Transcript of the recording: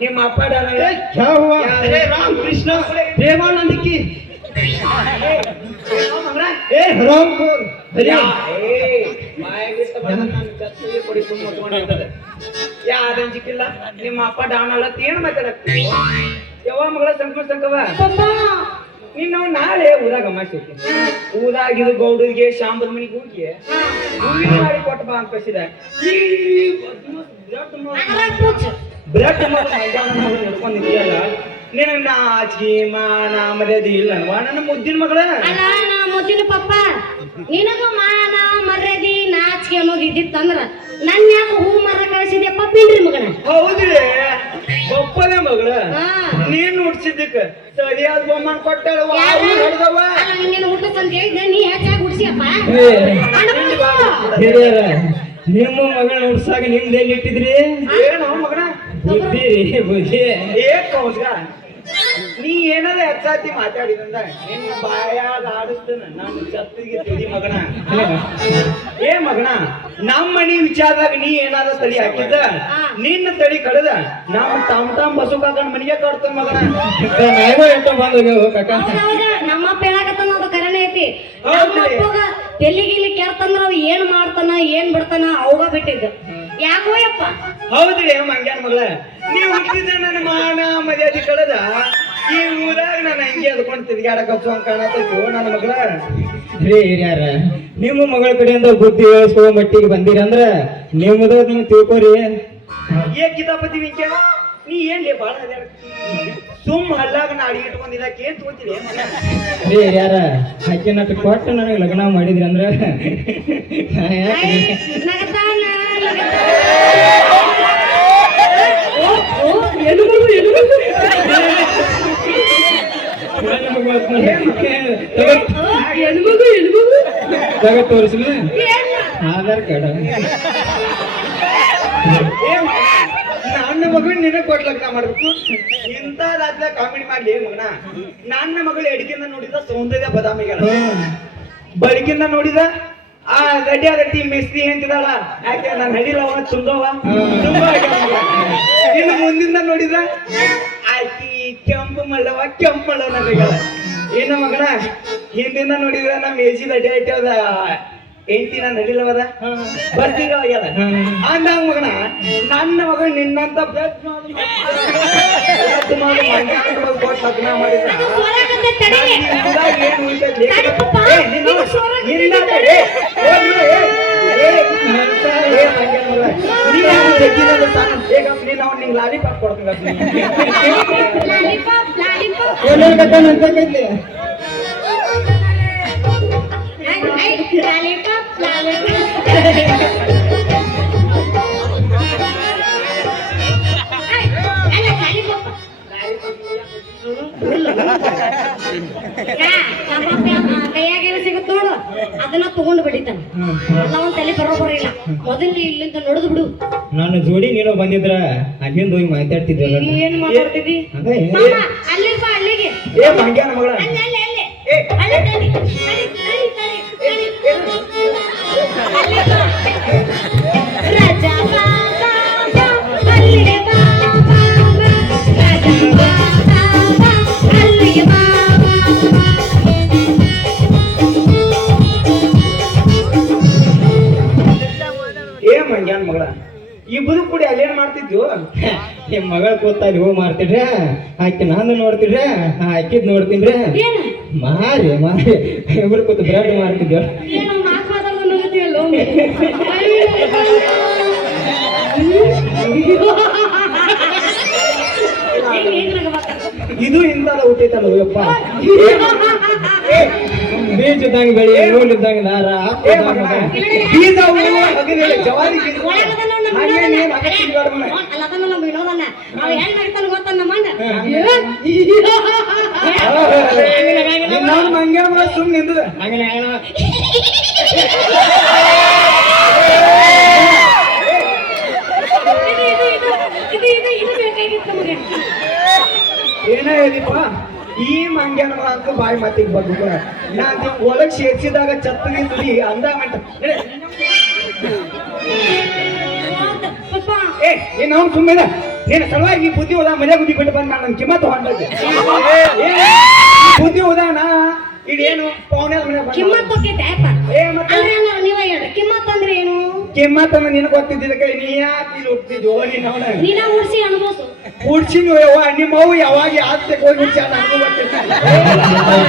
ನಿಮ್ಮ ಅಪ್ಪ ಡಾನ क्या हुआ? अरे राम कृष्ण प्रेमानंद की ए हराम खोर ಯಾರಂಜಿಕ್ಕಿಲ್ಲ ನಿಮ್ಮ ಅಪ್ಪ ಡಾನ್ ಅಲ್ಲತ್ ಏನ್ ಮಾತಾಡಕ್ತಿ ಯಾವ ಮಗಳ ಸಂಕವ ನೀನ್ ನಾವು ನಾಳೆ ಊರಾಗ ಅಮಾಸೆ ಊರಾಗ ಇದು ಗೌಡರಿಗೆ ಶಾಂಬದ ಮನಿಗೆ ಹೋಗಿ ಹೂವಿನ ಮಾಡಿ ಕೊಟ್ಟ ಬಾ ಅಂತ ಕಸಿದ ಬ್ಲಡ್ ಹಿಡ್ಕೊಂಡ್ ನಿಂತಿಯಲ್ಲ ನೀನ ನಾಚಿಕೆ ಮಾನ ಮರ್ಯಾದೆ ಇಲ್ಲ ನನ್ನ ಮುದ್ದಿನ ಮಗಳ ಮುದ್ದಿನ ಪಪ್ಪ ನಿನಗ ಮಾನ ಮರ್ಯಾದಿ ನಾಚಿಕೆ ಅನ್ನೋದು ಇದ್ದಿತ್ತಂದ್ರ ನನ್ ಯಾಕ ಹೂ ಮರ ಕಳಿಸಿದ್ಯಪ್ಪ ಪಿಂಡ್ರಿ ಮಗನ ಹೌದ್ರಿ ಒಪ್ಪಲೆ ಮಗಳ ನೀನ್ ಹುಡ್ಸಿದ್ದಕ್ಕ ಸರಿಯಾದ ಬೊಮ್ಮನ್ ಕೊಟ್ಟಾಳ ಹೊಡೆದವ ನಿಂಗೇನು ಊಟ ಅಂತ ಹೇಳಿದ್ದೆ ನೀ ಹೆಚ್ಚಾಗಿ ಹುಡ್ಸಿಯಪ್ಪ ಹಿರಿಯರ ನಿಮ್ಮ ಮಗಳನ್ನ ಹುಡ್ಸಾಗ ನಿಮ್ದೇನ್ ಇಟ್ಟಿದ್ರಿ ಏನೋ ಮಗನ ಬುದ್ಧಿ ಬುದ್ಧಿ ಕೌಸ್ಗ ನೀ ಏನಾರ ಹೆಚ್ಚಾತಿ ಮಾತಾಡಿದಂದ ನಿನ್ನ ಬಾಯಾಗ ಆಡಿಸ್ತೇನ ನಾನು ಚತ್ತಿಗೆ ತಿಳಿ ಮಗನ ಏ ಮಗನ ನಮ್ಮ ಮನಿ ವಿಚಾರದಾಗ ನೀ ಏನಾರ ತಳಿ ಹಾಕಿದ್ದ ನಿನ್ನ ತಳಿ ಕಡದ ನಮ್ಮ ಟಮ್ ಬಸು ಕಾಕನ ಮನಿಗೆ ಕಡ್ತಾನ ಮಗನ ನಮ್ಮಪ್ಪ ಹೇಳಕತ್ತಾನ ಅದು ಕರೆನೇ ಐತಿ ತೆಲಿಗಿಲಿ ಕೆರ್ತಂದ್ರ ಅವ್ ಏನ್ ಮಾಡ್ತಾನ ಏನ್ ಬಿಡ್ತಾನ ಅವಾಗ ಬಿಟ್ಟಿದ್ದು ಯಾಕೋ ಯಪ್ಪ ಹೌದ್ರಿ ಮಂಗ್ಯಾನ ಮಗಳ ನೀವ್ ಹುಟ್ಟಿದ ನನ್ನ ಮಾನ ಮರ್ಯಾದೆ ಕಳೆದ ಈ ಊರಾಗ ನಾನು ಹಂಗೆ ಅದ್ಕೊಂಡು ತಿರ್ಗಾಡಕತ್ತು ಅಂತ ಕಾಣತೈತು ನನ್ನ ಮಗಳ ರೀ ಹಿರಿಯಾರ ನಿಮ್ಮ ಮಗಳ ಕಡೆಯಿಂದ ಬುದ್ಧಿ ಹೇಳಿಸ್ಕೋ ಮಟ್ಟಿಗೆ ಬಂದಿರಂದ್ರ ನಿಮ್ಮದ ನೀವು ತಿಳ್ಕೊರಿ ಏ ಕಿತಾಪತಿ ವಿಂಕ್ಯ ನೀ ಏನ್ಲಿ ಬಾಳ ಸುಮ್ ಹಲ್ಲಾಗ ನಾಡಿ ಇಟ್ಕೊಂಡಿದ್ದಕ್ಕೆ ಏನ್ ತಗೋತೀರಿ ರೀ ಹಿರಿಯಾರ ಆಕೆ ನಟ್ ಕೊಟ್ಟು ನನಗೆ ಲಗ್ನ ಮಾಡಿದ್ರಿ ಅಂದ್ರ ತೋರಿಸ್ಲಿ ಆಧಾರ್ ಕಾರ್ಡ್ ನನ್ನ ಮಗಳು ನಿನಗೆ ಕೊಟ್ಲಕ್ಕ ಮಾಡ್ಬೇಕು ಇಂಥದಾದ ಕಾಮಿಡಿ ಮಾಡ್ಲಿ ಮಗನ ನನ್ನ ಮಗಳು ಎಡಕಿಂದ ನೋಡಿದ ಸೌಂದರ್ಯ ಬದಾಮಿಗಳ ಬಳಿಕಿಂದ ನೋಡಿದ ಆ ಗಡ್ಡಿ ಆಗತ್ತಿ ಮೆಸ್ತಿ ಅಂತಿದಾಳ ಯಾಕೆ ನಾನು ಹಡಿಲವ ತುಂದವ ಇನ್ನು ಮುಂದಿಂದ ನೋಡಿದ ಆಕಿ ಕೆಂಪು ಮಳ್ಳವ ನನಗಳ ಏನು ಮಗನ ಹಿಂದಿಂದ ನೋಡಿದ್ರ ನಮ್ಮ ಏಜಿ ಅಡ್ಡಿ ಆಯ್ತದ ಎಂಟಿ ನಾನು ನಡಿಲವದ ಬರ್ತೀಗ ಆಗ್ಯದ ಅಂದಾಗ ಮಗನ ನನ್ನ ಮಗಳು ನಿನ್ನಂತ ಲಗ್ನ ಮಾಡಿದ್ರ ಲಾಲಿಪಾಪ್ ಕೊಡ್ತೀನಿ ಕೈಯಾಗೇನು ಸಿಗುತ್ತೆ ನೋಡು ಅದನ್ನ ತಗೊಂಡು ಬಿಡಿತಾನ ಒಂದ್ ತಲೆ ಬರೋಬರಿಲ್ಲ ಮೊದಲು ಇಲ್ಲಿಂದ ನೋಡಿದ್ ಬಿಡು ನನ್ನ ಜೋಡಿ ನೀನು ಬಂದಿದ್ರ ಅಲ್ಲಿಂದ ಹೋಗಿ ಮಾತಾಡ್ತಿದ್ವಲ್ಲ ಏನ್ ಮಾತಾಡ್ತಿದ್ದಿ ಅಲ್ಲಿಗೆ ಬಾ ಅಲ್ಲಿಗೆ ಏ ಮಂಗ್ಯಾನ ಮಗಳ ಮಂಗ್ಯಾನ ಮಗಳ ಇಬ್ಬರು ಕೂಡಿ ಅಲ್ಲೇನ್ ಮಾಡ್ತಿದ್ವು ನಿಮ್ ಮಗಳ ಕೂತಾಗಿ ಹೂ ಮಾಡ್ತಿಡ್ರ ಆಕೆ ನಾನು ನೋಡ್ತಿಡ್ರ ಆಕಿದ್ ನೋಡ್ತಿದ್ರ ಮಾರಿ ಇಬ್ರು ಕೂತು ಬ್ರೆಡ್ ಮಾಡ್ತಿದ್ವ ಇದು ಇಂತದ ಹುಟ್ಟೈತಲ್ಲ ಯಪ್ಪ ಬೀಜದಂಗ ಬೆಳಿ ನೋಡಿದ್ದಂಗ ನಾರ ಬೀಜ ಜವಾರಿ ಮಂಗ್ಯಾನ ಸುಮ್ ನಿಂದ ಏನ ಹೇಳಿಪ್ಪ ಈ ಮಂಗ್ಯಾನ ಅಂತ ಬಾಯಿ ಮಾತಿಗೆ ಬಂದ ನಾನು ಒಳಗ್ ಸೇರ್ಸಿದಾಗ ಚತ್ತಗಿ ತುದಿ ಅಂದ ಏ ನಾವು ಸುಮ್ಮನೆ ನಿನ್ನ ಸಲುವಾಗಿ ಬುದ್ಧಿ ಹೋದ ಮನೆ ಬುದ್ಧಿ ಬಿಟ್ಟು ಬಂದ್ ನನ್ನ ಕಿಮ್ಮತ್ತು ಹೊಂಟೈತಿ ಬುದ್ಧಿ ಹೋದಾನ ಇದೇನು ಪೌನೆ ಮನೆ ಕಿಮ್ಮತ್ ಹೋಗ್ತೈತೆ ಏ ಮತ್ತೆ ನೀವ ಹೇಳ್ರಿ ಕಿಮ್ಮತ್ ಅಂದ್ರೆ ಏನು ಕಿಮ್ಮತ್ತನ್ನ ನಿನಗೆ ಗೊತ್ತಿದ್ದಿದ್ದಕ್ಕೆ ನೀ ಯಾಕೆ ಇಲ್ಲಿ ಹುಟ್ಟಿದ್ಯೋ ನೀನು ಅವನ ನೀನ ಉಡ್ಸಿ ಅನ್ಬೋದು ಹುಡ್ಸಿನ ಯವ್ವ ನಿಮ್ಮ ಅವ್ವ ಯಾವಾಗ ಯಾಕೆ ಹೋಗಿ ಹುಡ್ಸಿ ಅಂತ ನನಗೂ ಗೊತ್ತಿಲ್ಲ